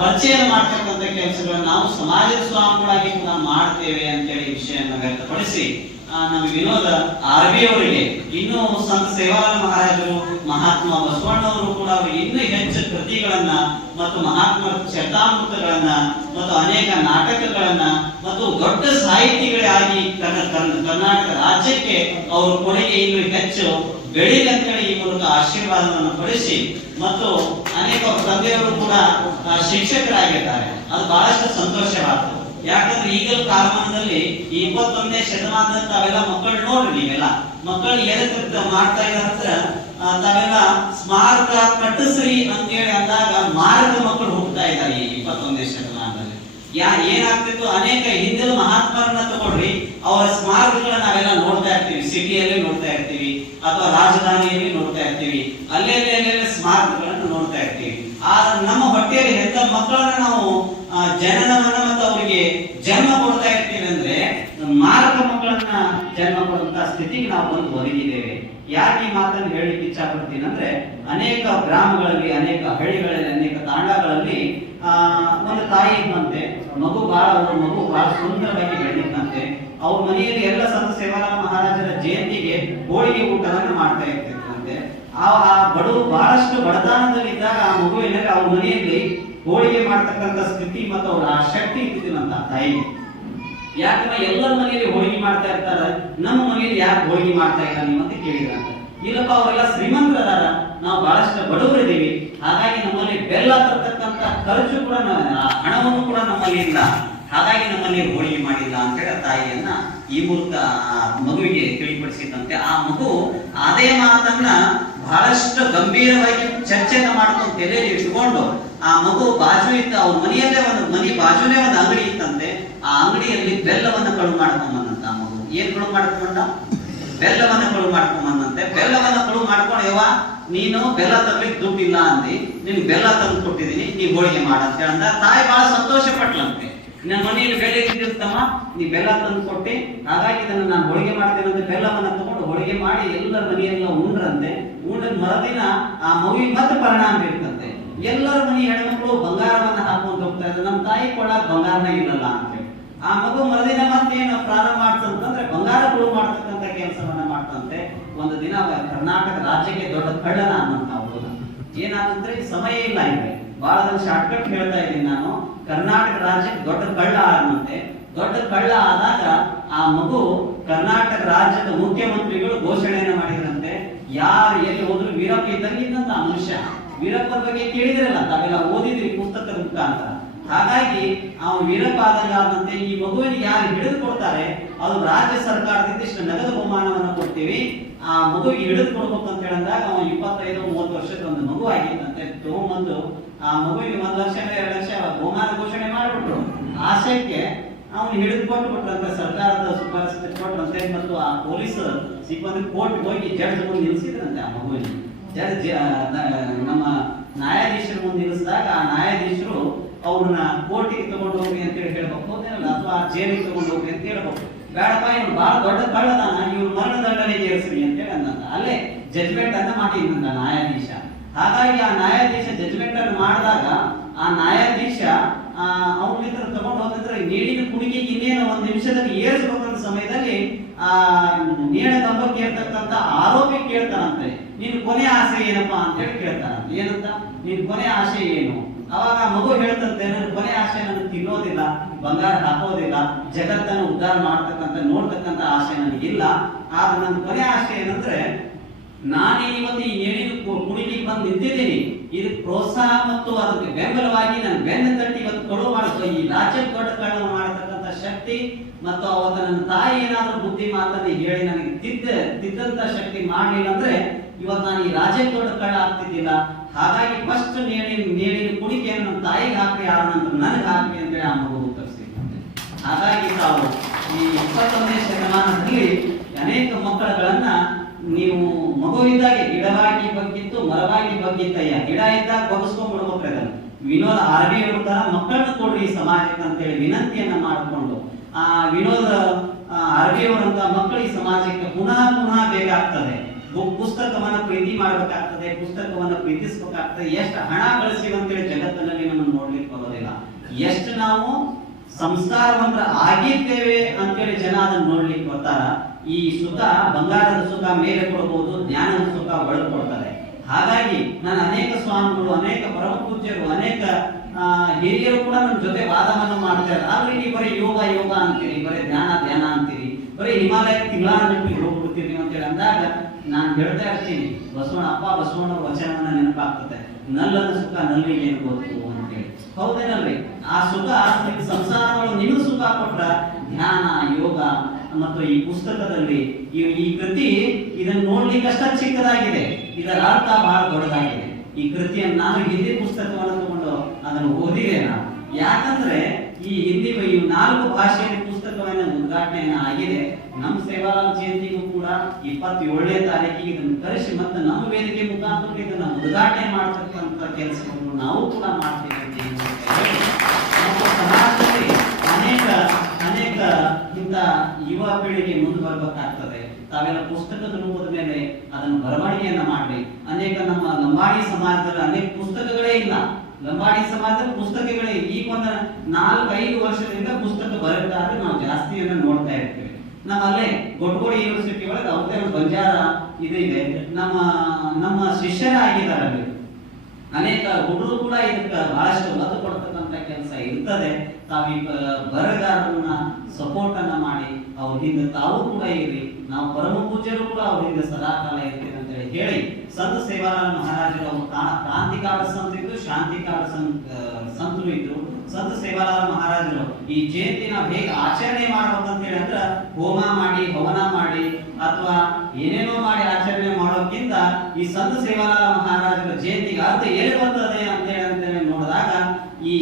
ಪರಿಚಯ ಮಾಡ್ತಕ್ಕಂಥ ಕೆಲಸಗಳನ್ನ ನಾವು ಸಮಾಜದ ಸ್ವಾಮಿಗಳಾಗಿ ಕೂಡ ಮಾಡ್ತೇವೆ ಅಂತೇಳಿ ವಿಷಯವನ್ನು ವ್ಯಕ್ತಪಡಿಸಿ ನಮ್ಮ ವಿನೋದ ಆರ್ವಿ ಅವರಿಗೆ ಇನ್ನು ಸಂತ ಸೇವಾಲಾಲ್ ಮಹಾರಾಜರು, ಮಹಾತ್ಮ ಬಸವಣ್ಣವರು ಕೂಡ ಅವರಿಗೆ ಇನ್ನೂ ಹೆಚ್ಚು ಕೃತಿಗಳನ್ನ ಮತ್ತು ಮಹಾತ್ಮರ ಚರಿತಾಮೃತಗಳನ್ನ ಮತ್ತು ಅನೇಕ ನಾಟಕಗಳನ್ನ ಮತ್ತು ದೊಡ್ಡ ಸಾಹಿತಿಗಳಾಗಿ ಕರ್ನಾಟಕ ರಾಜ್ಯಕ್ಕೆ ಅವರ ಕೊಡುಗೆ ಇನ್ನೂ ಹೆಚ್ಚು ಬೆಳಿಗಂತೇಳಿ ಈ ಮೂಲಕ ಆಶೀರ್ವಾದವನ್ನು ಪಡಿಸಿ, ಮತ್ತು ಅನೇಕ ತಂದೆಯವರು ಕೂಡ ಶಿಕ್ಷಕರಾಗಿದ್ದಾರೆ. ಅದು ಬಹಳಷ್ಟು ಸಂತೋಷವಾಗ್ತದೆ. ಯಾಕಂದ್ರೆ ಈಗಲ ಕಾಲಮಾನದಲ್ಲಿ 21ನೇ ಶತಮಾನದಲ್ಲಿ ತಾವೆಲ್ಲ ಮಕ್ಕಳು ನೋಡ್ರಿ, ನೀವೆಲ್ಲ ಮಕ್ಕಳು ಎದಕ್ಕೆ ಮಾಡ್ತಾ ಇದಾರೆ ತಾವೆಲ್ಲ ಸ್ಮಾರಕ ಕಟ್ಟಿಸ್ರಿ ಅಂತ ಹೇಳಿ ಅಂದಾಗ ಮಾರಕ ಮಕ್ಕಳು ಹೋಗ್ತಾ ಇದ್ದಾರೆ ಈ 21ನೇ ಶತಮಾನದಲ್ಲಿ. ಏನಾಗ್ತಿತ್ತು, ಅನೇಕ ಹಿಂದಿನ ಮಹಾತ್ಮರನ್ನ ತಗೊಳ್ರಿ, ಅವರ ಸ್ಮಾರಕಗಳನ್ನ ನಾವೆಲ್ಲ ನೋಡ್ತಾ ಇರ್ತೀವಿ, ಸಿಟಿಯಲ್ಲಿ ನೋಡ್ತಾ ಇರ್ತೀವಿ ಅಥವಾ ರಾಜಧಾನಿಯಲ್ಲಿ ನೋಡ್ತಾ ಇರ್ತೀವಿ, ಅಲ್ಲೆಲ್ಲ ಸ್ಮಾರಕಗಳನ್ನು ನೋಡ್ತಾ ಇರ್ತೀವಿ. ಆದ್ರೆ ನಮ್ಮ ಹೊಟ್ಟೆಯಲ್ಲಿ ಹೆತ್ತ ಮಕ್ಕಳನ್ನ ನಾವು ಜನನವನ್ನ ಮತ್ತು ಅವರಿಗೆ ಜನ್ಮ ಕೊಡ್ತಾ ಇರ್ತೀವಿ ಅಂದ್ರೆ ಮಾರಕ ಮಕ್ಕಳನ್ನ ಜನ್ಮ ಕೊಡುವಂತ ಸ್ಥಿತಿಗೆ ನಾವು ಬಂದು ಒದಗಿದ್ದೇವೆ. ಯಾಕೆ ಈ ಮಾತನ್ನು ಹೇಳಿಕ್ಕೆ ಇಚ್ಛಾ ಪಡ್ತೀನಿ ಅಂದ್ರೆ, ಅನೇಕ ಗ್ರಾಮಗಳಲ್ಲಿ, ಅನೇಕ ಹಳ್ಳಿಗಳಲ್ಲಿ, ಅನೇಕ ತಾಂಡಗಳಲ್ಲಿ ಒಂದು ತಾಯಿ ಇದ್ದಂತೆ, ಮಗು ಬಹಳ ಸುಂದರವಾಗಿ ಬೆಳೆದಿದ್ದಂತೆ. ಅವ್ರ ಮನೆಯಲ್ಲಿ ಎಲ್ಲ ಸಂತ ಸೇವಾಲಾಲ್ ಮಹಾರಾಜರ ಜಯಂತಿಗೆ ಹೋಳಿಗೆ ಊಟವನ್ನು ಮಾಡ್ತಾ ಇರ್ತಿದ್ದಂತೆ. ಆ ಬಹಳಷ್ಟು ಬಡತನದಲ್ಲಿದ್ದಾಗ ಆ ಮಗುವಿನಲ್ಲಿ ಅವ್ರ ಮನೆಯಲ್ಲಿ ಹೋಳಿಗೆ ಮಾಡ್ತಕ್ಕಂಥ ಸ್ಥಿತಿ ಮತ್ತು ಅವ್ರ ಆ ಶಕ್ತಿ ಇದ್ದಿದ್ದಿಲ್ಲಂತ ತಾಯಿಗೆ. ಯಾಕಂದ್ರೆ ಎಲ್ಲರ ಮನೆಯಲ್ಲಿ ಹೋಳಿಗೆ ಮಾಡ್ತಾ ಇರ್ತಾರ, ನಮ್ಮ ಮನೆಯಲ್ಲಿ ಯಾಕೆ ಹೋಳಿಗೆ ಮಾಡ್ತಾ ಇಲ್ಲ ನೀವು ಅಂತ ಕೇಳಿದ್ರಂತ. ಇಲ್ಲಪ್ಪ, ಅವರೆಲ್ಲ ಶ್ರೀಮಂತರದಾರ, ನಾವು ಬಹಳಷ್ಟು ಬಡವರಿದ್ದೀವಿ, ಹಾಗಾಗಿ ನಮ್ಮಲ್ಲಿ ಬೆಲ್ಲ ತರ್ತಕ್ಕಂಥ ಖರ್ಚು ಕೂಡ ಹಣವನ್ನು ಕೂಡ ನಮ್ಮಲ್ಲಿ ಇಲ್ಲ, ಹಾಗಾಗಿ ನಮ್ಮಲ್ಲಿ ಹೋಳಿಗೆ ಮಾಡಿಲ್ಲ ಅಂತ ಹೇಳಿ ತಾಯಿಯನ್ನ ಈ ಮೂಲಕ ಮಗುವಿಗೆ ತಿಳಿಪಡಿಸಿದಂತೆ. ಆ ಮಗು ಅದೇ ಮಾತನ್ನ ಬಹಳಷ್ಟು ಗಂಭೀರವಾಗಿ ಚರ್ಚೆನ ಮಾಡ್ಕೊಂಡು ತಲೆಯಲ್ಲಿ ಇಟ್ಕೊಂಡು, ಆ ಮಗು ಬಾಜು ಇತ್ತ, ಅವ್ರ ಮನೆಯಲ್ಲೇ ಮನೆ ಬಾಜುನೇ ಒಂದು ಅಂಗಡಿ ಇತ್ತಂತೆ. ಆ ಅಂಗಡಿಯಲ್ಲಿ ಬೆಲ್ಲವನ್ನ ಕಳು ಮಾಡ್ಕೊಂಬಂದಂತ ಆ ಮಗು. ಏನ್ ಕಳು ಮಾಡ್ಕೊಂಡ? ಬೆಲ್ಲವನ್ನ ಕಳು ಮಾಡ್ಕೊಂಬಂದಂತೆ. ಬೆಲ್ಲವನ್ನ ಕಳು ಮಾಡ್ಕೊಂಡು, ಯವ್ವ ನೀನು ಬೆಲ್ಲ ತರ್ಲಿಕ್ಕೆ ದುಡ್ಡಿಲ್ಲ ಅಂದಿ, ನಿನ್ ಬೆಲ್ಲ ತಂದು ಕೊಟ್ಟಿದ್ದೀನಿ, ನೀ ಹೋಳಿಗೆ ಮಾಡ ಅಂತ ಹೇಳಂದ. ತಾಯಿ ಬಹಳ ಸಂತೋಷ ಪಟ್ಲಂತೆ. ನನ್ನ ಮನೆಯಲ್ಲಿ ಬೆಲ್ಲ ಇದ್ದಿರ್ತಮ್ಮ, ನೀ ಬೆಲ್ಲ ತಂದು ಕೊಟ್ಟಿ, ಹಾಗಾಗಿ ಇದನ್ನು ನಾನು ಹೋಳಿಗೆ ಮಾಡ್ತೇನೆ ಅಂತ ಬೆಲ್ಲವನ್ನ ತಗೊಂಡು ಹೋಳಿಗೆ ಮಾಡಿ ಎಲ್ಲರ ಮನೆಯೆಲ್ಲ ಉಂಡ್ರಂತೆ. ಉಂಡ ಮರದಿನ ಆ ಮಗುವಿಗೆ ಮತ್ತೆ ಪರಿಣಾಮ ಬೀರ್ತಂತೆ. ಎಲ್ಲರ ಮನೆ ಹೆಣ್ಮಕ್ಳು ಬಂಗಾರವನ್ನ ಹಾಕೊಂಡು ಹೋಗ್ತಾ ಇದ್ದಾರೆ, ನಮ್ಮ ತಾಯಿ ಕೊಡಕ್ ಬಂಗಾರನ ಇಲ್ಲಲ್ಲ ಅಂತೇಳಿ. ಆ ಮಗು ಮರದಿನ ಮತ್ತೇನು ಪ್ರಾರಂಭ ಮಾಡ್ತಂತಂದ್ರೆ ಬಂಗಾರಗಳು ಮಾಡ್ತಕ್ಕಂಥ ಕೆಲಸವನ್ನ ಮಾಡ್ತಂತೆ. ಒಂದು ದಿನ ಕರ್ನಾಟಕ ರಾಜ್ಯಕ್ಕೆ ದೊಡ್ಡ ಕಳ್ಳನ ಅನ್ನಂತ ಹುಡುಗ ಏನಾದಂದ್ರೆ, ಸಮಯ ಇಲ್ಲ ಇದೆ, ಬಹಳ ಶಾರ್ಟ್ ಕಟ್ ಹೇಳ್ತಾ ಇದ್ದೀನಿ ನಾನು. ಕರ್ನಾಟಕ ರಾಜ್ಯಕ್ಕೆ ದೊಡ್ಡ ಕಳ್ಳ ಅನ್ನಂತೆ. ದೊಡ್ಡ ಕಳ್ಳ ಆದಾಗ ಆ ಮಗು ಕರ್ನಾಟಕ ರಾಜ್ಯದ ಮುಖ್ಯಮಂತ್ರಿಗಳು ಘೋಷಣೆಯನ್ನ ಮಾಡಿದ್ರಂತೆ. ಯಾರು ಎಲ್ಲಿ ಹೋದ್ರು ವೀರಪ್ಪ ಇದ್ದಂಗಿದ್ದಂತ ಆ ಮನುಷ್ಯ. ವೀರಪ್ಪನ ಬಗ್ಗೆ ಕೇಳಿದ್ರಲ್ಲ, ತಾವೆಲ್ಲ ಓದಿದ್ರಿ ಪುಸ್ತಕದ ಮುಖಾಂತರ. ಹಾಗಾಗಿ ಅವನು ವೀರಪ್ಪ ಆದಂತೆ ಈ ಮಗುವಿನಿಗೆ ಯಾರು ಹಿಡಿದು ಕೊಡ್ತಾರೆ, ಅದು ರಾಜ್ಯ ಸರ್ಕಾರದಿಂದ ಇಷ್ಟು ನಗದು ಬಹುಮಾನವನ್ನು ಕೊಡ್ತೀವಿ, ಆ ಮಗುವಿಗೆ ಹಿಡಿದು ಕೊಡ್ಬೇಕು ಅಂತ ಹೇಳಿದಾಗ ಅವನು 25-30 ವರ್ಷದ ಒಂದು ಮಗು ಆಗಿತ್ತಂತೆ. ತಗೊಂಬಂದು ಆ ಮಗುವಿಗೆ 1 ಲಕ್ಷ 2 ಲಕ್ಷ ಬಹುಮಾನ ಘೋಷಣೆ ಮಾಡಿಬಿಟ್ರು. ಆಶಯಕ್ಕೆ ಅವನು ಹಿಡಿದು ಕೊಟ್ಟುಬಿಟ್ರಂತೆ, ಸರ್ಕಾರದ ಶಿಫಾರಸು ಕೊಟ್ಟರಂತೆ. ಮತ್ತು ಆ ಪೊಲೀಸ್ ಸಿಬ್ಬಂದಿ ಕೋರ್ಟ್ ಹೋಗಿ ಜಡ್ಜ್ ಮುಂದೆ ನಿಲ್ಲಿಸಿದ್ರಂತೆ ಆ ಮಗುವಿನ. ಜಡ್ಜ್ ನಮ್ಮ ನ್ಯಾಯಾಧೀಶರ ಮುಂದೆ ನಿಲ್ಲಿಸಿದಾಗ ಆ ನ್ಯಾಯಾಧೀಶರು ಅವ್ರನ್ನ ಕೋರ್ಟಿಗೆ ತಗೊಂಡು ಹೋಗ್ರಿ ಅಂತ ಹೇಳಿ ಹೇಳ್ಬೇಕು, ಅಥವಾ ಜೈಲಿಗೆ ತಗೊಂಡು ಹೋಗ್ರಿ ಅಂತ ಹೇಳ್ಬೇಕು. ಬೇಡಪ್ಪ, ಇವ್ನು ಬಹಳ ದೊಡ್ಡ ಕಳ್ಳದಾನ, ಇವ್ರು ಮರಣ ದಂಡನೆ ಏರಿಸ್ರಿ ಅಂತ ಹೇಳಿ ಅಂದಂತ. ಅಲ್ಲೇ ಜಜ್ಮೆಂಟ್ ಅನ್ನ ಮಾಡಿದ್ನಂತ ನ್ಯಾಯಾಧೀಶ. ಹಾಗಾಗಿ ಆ ನ್ಯಾಯಾಧೀಶ ಜಜ್ಮೆಂಟ್ ಅನ್ನು ಮಾಡಿದಾಗ ಆ ನ್ಯಾಯಾಧೀಶ ಅವನಿಂದ ತಗೊಂಡು ಹೋಗಿದ್ರೆ ನೇಣಿನ ಕುಣಿಕೆಗೆ ಇನ್ನೇನು ಒಂದು ನಿಮಿಷದಲ್ಲಿ ಏರಿಸಬೇಕಂತ ಸಮಯದಲ್ಲಿ ಆ ನೇಣ ಕಂಬಕ್ಕೆ ಇರ್ತಕ್ಕಂಥ ಆರೋಪಿ ಕೇಳ್ತಾನಂತೆ, ನಿನ್ ಕೊನೆ ಆಸೆ ಏನಪ್ಪಾ ಅಂತ ಹೇಳಿ ಕೇಳ್ತಾನಂತೆ. ಏನಂತ, ನಿನ್ ಕೊನೆ ಆಸೆ ಏನು? ಅವಾಗ ಮಗು ಹೇಳ್ತಂತೆ, ನನ್ನ ಕೊನೆ ಆಸೆ ನನಗೆ ತಿನ್ನೋದಿಲ್ಲ, ಬಂಗಾರ ಹಾಕೋದಿಲ್ಲ, ಜಗತ್ತನ್ನು ಉದ್ಧಾರ ಮಾಡ್ತಕ್ಕಂಥ ನೋಡ್ತಕ್ಕಂಥ ಆಸೆ ನನಗಿಲ್ಲ. ಆದ್ರೆ ನನ್ನ ಕೊನೆ ಆಸೆ ಏನಂದ್ರೆ, ನಾನು ಇವತ್ತು ಈ ನೇಣಿನ ಕುಣಿಲಿಕ್ಕೆ ಬಂದು ನಿಂತಿದ್ದೀನಿ, ಇದಕ್ಕೆ ಪ್ರೋತ್ಸಾಹ ಮತ್ತು ಅದಕ್ಕೆ ಬೆಂಬಲವಾಗಿ ನನ್ನ ಬೆನ್ನ ತಟ್ಟಿ ಇವತ್ತು ಕಳು ಮಾಡಿದ್ರು ಈ ರಾಜ್ಯ ದೊಡ್ಡ ಕಳ್ಳನ ಮಾಡತಕ್ಕಂಥ ಶಕ್ತಿ ಮತ್ತು ಅವತ್ತು ನನ್ನ ತಾಯಿ ಏನಾದ್ರೂ ಬುದ್ಧಿ ಮಾತನ್ನ ಹೇಳಿ ನನಗೆ ತಿದ್ದಂತ ಶಕ್ತಿ ಮಾಡಲಿಲ್ಲ ಅಂದ್ರೆ ಇವತ್ತು ನಾನು ಈ ರಾಜ್ಯ ದೊಡ್ಡ ಕಳ್ಳ ಆಗ್ತಿದ್ದಿಲ್ಲ. ಹಾಗಾಗಿ ಫಸ್ಟ್ ನೇಣಿನ ಕುಣಿಕೆಯನ್ನು ನನ್ನ ತಾಯಿಗೆ ಹಾಕ್ರಿ, ಯಾರ ನಂತರ ನನಗೆ ಹಾಕ್ರಿ ಅಂತೇಳಿ ಆ ಮಗು ಉತ್ತರಿಸಿದಂತೆ. ಹಾಗಾಗಿ ತಾವು ಈ 21ನೇ ಶತಮಾನದಲ್ಲಿ ಅನೇಕ ಮಕ್ಕಳುಗಳನ್ನ ನೀವು ಮಗುವಿದ್ದಾಗೆ ಗಿಡವಾಗಿ ಬಗ್ಗಿತ್ತು ಮರವಾಗಿ ಬಗ್ಗಿತ್ತಯ್ಯ, ಗಿಡ ಇದ್ದಾಗ ಬಗ್ಗಿಸ್ಕೊಂಡ್ಬಿಡ್ಬೇಕ್ರಿ ಅದನ್ನು. ವಿನೋದ ಆರ್ಬಿ ತರ ಮಕ್ಕಳನ್ನ ಕೊಡ್ರಿ ಈ ಸಮಾಜಕ್ಕೆ ಅಂತೇಳಿ ವಿನಂತಿಯನ್ನ ಮಾಡಿಕೊಂಡು ಆ ವಿನೋದ ಆರ್ಬಿ ಅವರಂತ ಮಕ್ಕಳು ಈ ಸಮಾಜಕ್ಕೆ ಪುನಃ ಬೇಕಾಗ್ತದೆ. ಪುಸ್ತಕವನ್ನ ಪ್ರೀತಿ ಮಾಡ್ಬೇಕಾಗ್ತದೆ, ಪುಸ್ತಕವನ್ನ ಪ್ರೀತಿಸ್ಬೇಕಾಗ್ತದೆ. ಎಷ್ಟು ಹಣ ಗಳಿಸಿವಿ ಅಂತೇಳಿ ಜಗತ್ತಿನಲ್ಲಿ ನಮ್ಮನ್ನು ನೋಡ್ಲಿಕ್ಕೆ ಬರೋದಿಲ್ಲ. ಎಷ್ಟು ನಾವು ಸಂಸ್ಕಾರವಂತ ಆಗಿದ್ದೇವೆ ಅಂತೇಳಿ ಜನ ಅದನ್ನ ನೋಡ್ಲಿಕ್ಕೆ ಬರ್ತಾರ. ಈ ಸುಖ, ಬಂಗಾರದ ಸುಖ ಮೇಲೆ ಕೊಡಬಹುದು, ಜ್ಞಾನದ ಸುಖ ಒಳಗೆ ಕೊಡ್ತಾರೆ. ಹಾಗಾಗಿ ನಾನು ಅನೇಕ ಸ್ವಾಮಿಗಳು, ಅನೇಕ ಪರಮ ಪೂಜ್ಯರು, ಅನೇಕ ಹಿರಿಯರು ಕೂಡ ನನ್ನ ಜೊತೆ ವಾದವನ್ನು ಮಾಡ್ತಾರೆ. ಆದ್ರೆ ನೀವು ಬರೀ ಯೋಗ ಅಂತೀರಿ, ಬರೀ ಧ್ಯಾನ ಅಂತೀರಿ, ಬರೀ ಹಿಮಾಲಯಕ್ಕೆ ತಿಂಗಳಾನಿಗೆ ಹೋಗ್ಬಿಡ್ತೀರಿ ಅಂತೇಳಿ ಅಂದಾಗ ನಾನು ಹೇಳ್ತಾ ಇರ್ತೀನಿ, ಬಸವಣ್ಣ ವಚನವನ್ನ ನೆನಪಾಗ್ತದೆ, ನಲ್ಲದ ಸುಖ ನಲ್ಲಿಗೆ ಏನು ಗೊತ್ತು ಅಂತೇಳಿ. ಹೌದೇನಲ್ರಿ? ಆ ಸುಖ ಸಂಸಾರಗಳು ನಿಮಗೆ ಸುಖ ಕೊಟ್ರ ಧ್ಯಾನ, ಯೋಗ ಮತ್ತು ಈ ಪುಸ್ತಕದಲ್ಲಿ ಈ ಕೃತಿ ಇದನ್ನು ನೋಡ್ಲಿಕ್ಕೆ ಅಷ್ಟ ಚಿಕ್ಕದಾಗಿದೆ, ಇದರ ಅರ್ಥ ಬಹಳ ದೊಡ್ಡದಾಗಿದೆ. ಈ ಕೃತಿಯನ್ನು ನಾನು ಹಿಂದಿ ಪುಸ್ತಕವನ್ನು ತಗೊಂಡು ಅದನ್ನು ಓದಿದೆ ನಾನು. ಯಾಕಂದ್ರೆ ಈ ಹಿಂದಿ 4 ಭಾಷೆಯಲ್ಲಿ ಪುಸ್ತಕವನ್ನು ಉದ್ಘಾಟನೆ ಆಗಿದೆ. ನಮ್ಮ ಸೇವಾಲಾಲ್ ಜಯಂತಿಗೂ ಕೂಡ 27ನೇ ತಾರೀಕಿಗೆ ಇದನ್ನು ಕರೆಸಿ ಮತ್ತೆ ನಮ್ಮ ವೇದಿಕೆ ಮುಖಾಂತರ ಇದನ್ನು ಉದ್ಘಾಟನೆ ಮಾಡತಕ್ಕಂಥ ಕೆಲಸವನ್ನು ನಾವು ಕೂಡ ಮಾಡ್ತೀವಿ ಅಂತ ಹೇಳಿ ಮತ್ತು ಸಮಾಜದಲ್ಲಿ ಅನೇಕ ಇಂಥ ಯುವ ಪೀಳಿಗೆ ಮುಂದೆ ಬರಬೇಕಾಗ್ತದೆ. ತಾವೆಲ್ಲ ಪುಸ್ತಕದ ರೂಪದ ಮೇಲೆ ಅದನ್ನು ಬರವಣಿಗೆಯನ್ನ ಮಾಡ್ರಿ. ಅನೇಕ ನಮ್ಮ ಲಂಬಾಣಿ ಸಮಾಜದಲ್ಲಿ ಅನೇಕ ಪುಸ್ತಕಗಳೇ ಇಲ್ಲ. ಲಂಬಾಣಿ ಸಮಾಜದಲ್ಲಿ ಪುಸ್ತಕಗಳೇ ಈಗ ಒಂದು 4-5 ವರ್ಷದಿಂದ ಪುಸ್ತಕ ಬರೆದಾದ್ರೆ ನಾವು ಜಾಸ್ತಿಯನ್ನ ನೋಡ್ತಾ ಇರ್ತೀವಿ. ನಮ್ಮಲ್ಲೇ ಗೊಡ್ಗೋಡಿ ಯೂನಿವರ್ಸಿಟಿ ಒಳಗೆ ಅವ್ರದೇ ಒಂದು ಬಂಜಾರ ಇದೆ. ನಮ್ಮ ಶಿಷ್ಯರಾಗಿದ್ದಾರೆ ಅಲ್ಲಿ ಅನೇಕ ಹುಡುಗರು ಕೂಡ ಇದಕ್ಕೆ ಬಹಳಷ್ಟು ಒತ್ತು ಕೊಡ್ತಕ್ಕಂಥ ಕೆಲಸ ಇರ್ತದೆ. ತಾವು ಬರಗಾರರನ್ನ ಸಪೋರ್ಟ್ ಅನ್ನ ಮಾಡಿ ಅವ್ರ ಹಿಂದೆ ತಾವು ಕೂಡ ಇರ್ರಿ. ನಾವು ಪರಮ ಪೂಜ್ಯರು ಕೂಡ ಅವ್ರ ಹಿಂದೆ ಸದಾಕಾಲ ಇರ್ತೀವಿ ಅಂತ ಹೇಳಿ ಸಂತ ಸೇವಾಲಾಲ್ ಮಹಾರಾಜರು ಅವರು ಕ್ರಾಂತಿಕಾರ ಸಂತರು, ಶಾಂತಿಕಾರ ಸಂತರು ಇದ್ರು. ಸಂತ ಸೇವಾಲಾಲ್ ಮಹಾರಾಜರು ಈ ಜಯಂತಿನ ಹೇಗೆ ಆಚರಣೆ ಮಾಡ್ಬೇಕಂತ ಹೇಳಿ ಅಂದ್ರ ಹೋಮ ಮಾಡಿ, ಹವನ ಮಾಡಿ ಅಥವಾ ಏನೇನೋ ಮಾಡಿ ಆಚರಣೆ ಮಾಡೋಕ್ಕಿಂತ ಈ ಸಂತ ಸೇವಾಲಾಲ್ ಮಹಾರಾಜರ ಜಯಂತಿಗೆ ಅರ್ಥ ಏನು ಬರ್ತದೆ ಅಂತ ಹೇಳಿ ನೋಡಿದಾಗ ಈ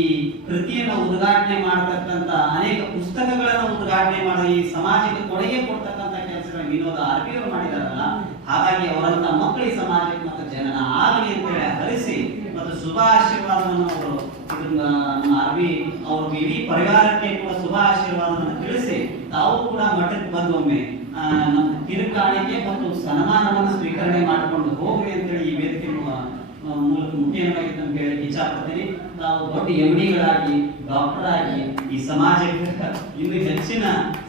ಕೃತಿಯನ್ನು ಉದ್ಘಾಟನೆ ಮಾಡತಕ್ಕಂತ ಅನೇಕ ಪುಸ್ತಕಗಳನ್ನು ಉದ್ಘಾಟನೆ ಮಾಡೋ ಈ ಸಮಾಜಕ್ಕೆ ಕೊಡುಗೆ ಕೊಡ್ತಕ್ಕಂಥ ಕೆಲಸಗಳ ವಿನೋದ ಆರ್ಬಿ ಅವರು ಮಾಡಿದಾರಲ್ಲ, ಹಾಗಾಗಿ ಅವರಂತ ಮಕ್ಕಳು ಈ ಸಮಾಜಕ್ಕೆ ಮತ್ತು ಜನನ ಆಗಲಿ ಅಂತೇಳಿ ಹರಿಸಿ ಮತ್ತು ಶುಭ ಆಶೀರ್ವಾದವನ್ನು ಅವರು ಆರ್ಬಿ ಅವ್ರ ಇಡೀ ಪರಿವಾರಕ್ಕೆ ಕೂಡ ಶುಭ ಆಶೀರ್ವಾದವನ್ನು ತಿಳಿಸಿ ತಾವು ಕೂಡ ಮಠಕ್ಕೆ ಬಂದೊಮ್ಮೆ ನಮ್ಮ ಕಿರುಕಾಣಿಕೆ ಮತ್ತು ಸನ್ಮಾನವನ್ನು ಸ್ವೀಕರಣೆ ಮಾಡಿಕೊಂಡು ಹೋಗ್ರಿ ಅಂತೇಳಿ ಈ ವೇದಿಕೆ ಮೂಲಕ ಮುಖ್ಯವಾಗಿ ಅಂತ ಹೇಳಿ ಇಚ್ಛಾಪಡ್ತೀನಿ. ನಾವು ದೊಡ್ಡ MD-ಗಳಾಗಿ, ಡಾಕ್ಟರ್ ಆಗಿ ಈ ಸಮಾಜಕ್ಕೆ ಇನ್ನು ಹೆಚ್ಚಿನ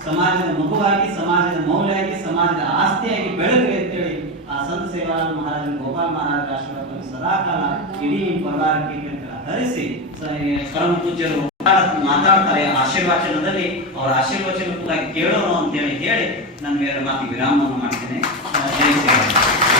ಸಮಾಜದ ಮಗುವಾಗಿ, ಸಮಾಜದ ಮೌಲ್ಯವಾಗಿ, ಸಮಾಜದ ಆಸ್ತಿಯಾಗಿ ಬೆಳೆದ್ರಿ ಅಂತೇಳಿ ಆ ಸಂತ ಸೇವಾಲಾಲ್ ಮಹಾರಾಜ, ಗೋಪಾಲ್ ಮಹಾರಾಜ ಆಶೀರ್ವಾದ ಸದಾಕಾಲ ಇಡೀ ಪರಿವಾರಕ್ಕೆ ಹರಿಸಿ ಪರಮ ಪೂಜ್ಯರು ಮಾತಾಡ್ತಾರೆ. ಆಶೀರ್ವಚನದಲ್ಲಿ ಅವರ ಆಶೀರ್ವಚನ ಕೂಡ ಕೇಳೋಣ ಅಂತೇಳಿ ಹೇಳಿ ನನ್ನ ಮಾತಿಗೆ ವಿರಾಮವನ್ನು ಮಾಡ್ತೇನೆ. ಜೈ ಶ್ರೀರಾಮ್.